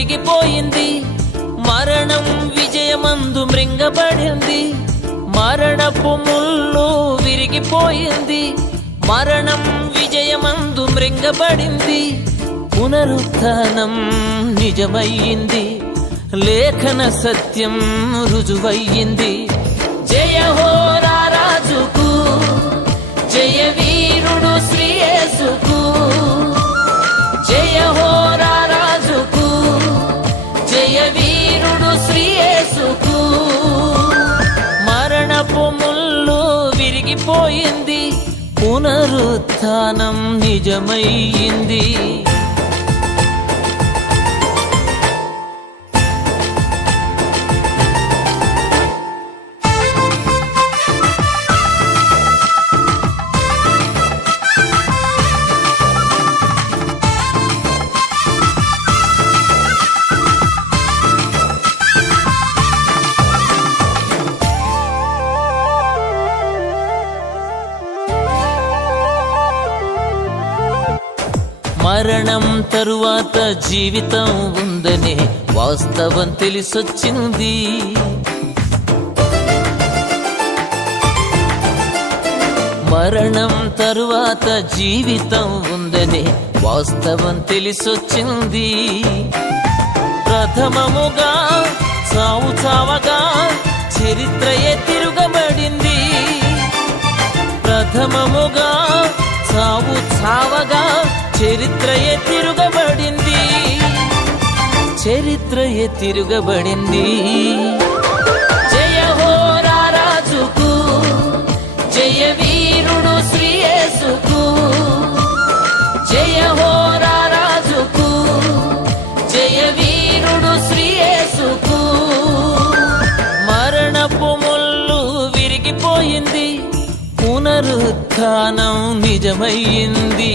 విరిగిపోయింది, మరణం విజయమందు మృంగబడింది. మరణపు ముళ్ళు విరిగిపోయింది, మరణం విజయమందు మృంగబడింది. పునరుత్థానం నిజమయ్యింది, లేఖన సత్యం రుజువయ్యింది. జయ హో రారాజుకు, జయ వీరుడు శ్రీ యేసుకు. జయ హో రారాజుకు, జయ వీరుడు శ్రీ యేసుకు. మరణపు ముళ్ళు విరిగిపోయింది, పునరుత్థానం నిజమయ్యింది. మరణం తరువాత జీవితం ఉందనే వాస్తవం తెలిసొచ్చింది. మరణం తరువాత జీవితం ఉందనే వాస్తవం తెలిసొచ్చింది. ప్రథమముగా చావు చావగా చరిత్రయే తిరగబడింది. ప్రథమముగా చావు చావగా చరిత్రయే తిరగబడింది, చరిత్రయే తిరగబడింది. జయ హో రారాజుకు, జయ వీరుడు శ్రీ యేసుకు. జయ హో రారాజుకు, జయ వీరుడు శ్రీ యేసుకు. మరణపు ముళ్ళు విరిగిపోయింది, పునరుత్థానం నిజమయ్యింది.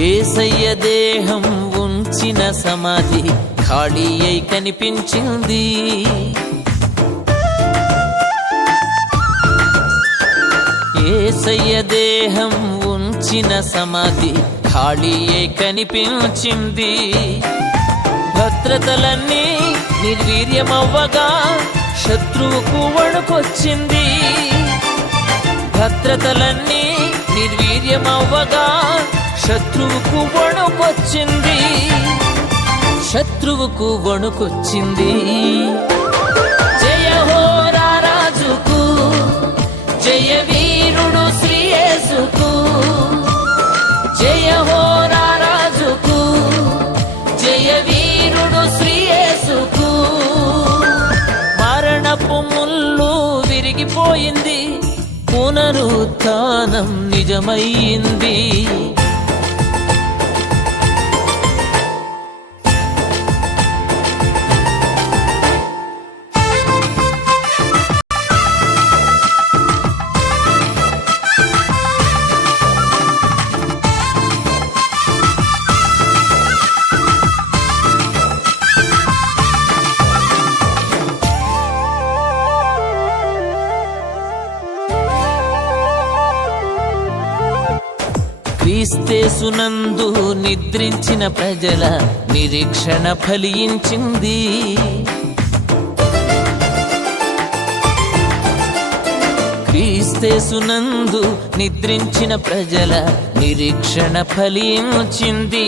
యేసయ్య దేహం ఉంచిన సమాధి ఖాళీ అయి కనిపించింది. యేసయ్య దేహం ఉంచిన సమాధి ఖాళీ అయి కనిపించింది. భద్రతలన్నీ నిర్వీర్యమవ్వగా శత్రువుకు వణుకొచ్చింది. భద్రతలన్నీ నిర్వీర్యమవ్వగా శత్రువుకు వణుకొచ్చింది, శత్రువుకు వణుకొచ్చింది. జయ హో రారాజుకు, జయ వీరుడు శ్రీ యేసుకు. జయ హో రారాజుకు, జయ వీరుడు శ్రీ యేసుకు. మరణపు ముళ్ళు విరిగిపోయింది, పునరుత్థానం నిజమయ్యింది. క్రీస్తేసునందు నిద్రించిన ప్రజల నిరీక్షణ ఫలించింది. క్రీస్తేసునందు నిద్రించిన ప్రజల నిరీక్షణ ఫలించింది.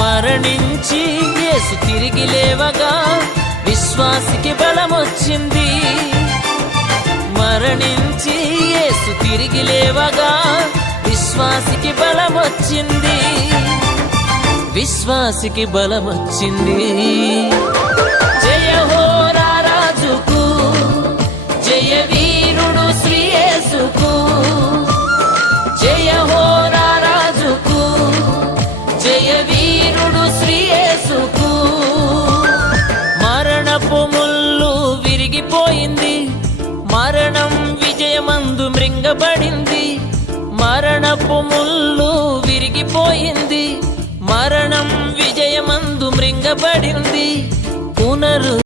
మరణించి యేసు తిరిగి లేవగా విశ్వాసికి బలమొచ్చింది. మరణించి యేసు తిరిగి లేవగా విశ్వాసికి బలమొచ్చింది, విశ్వాసికి బలమొచ్చింది. జయ హో రారాజుకు, జయ వీరుడు శ్రీ యేసుకు. జయ హో రారాజుకు, జయ వీరుడు శ్రీ యేసుకు. మృంగబడింది, మరణపు ముళ్ళు విరిగిపోయింది, మరణం విజయమందు మృంగబడింది.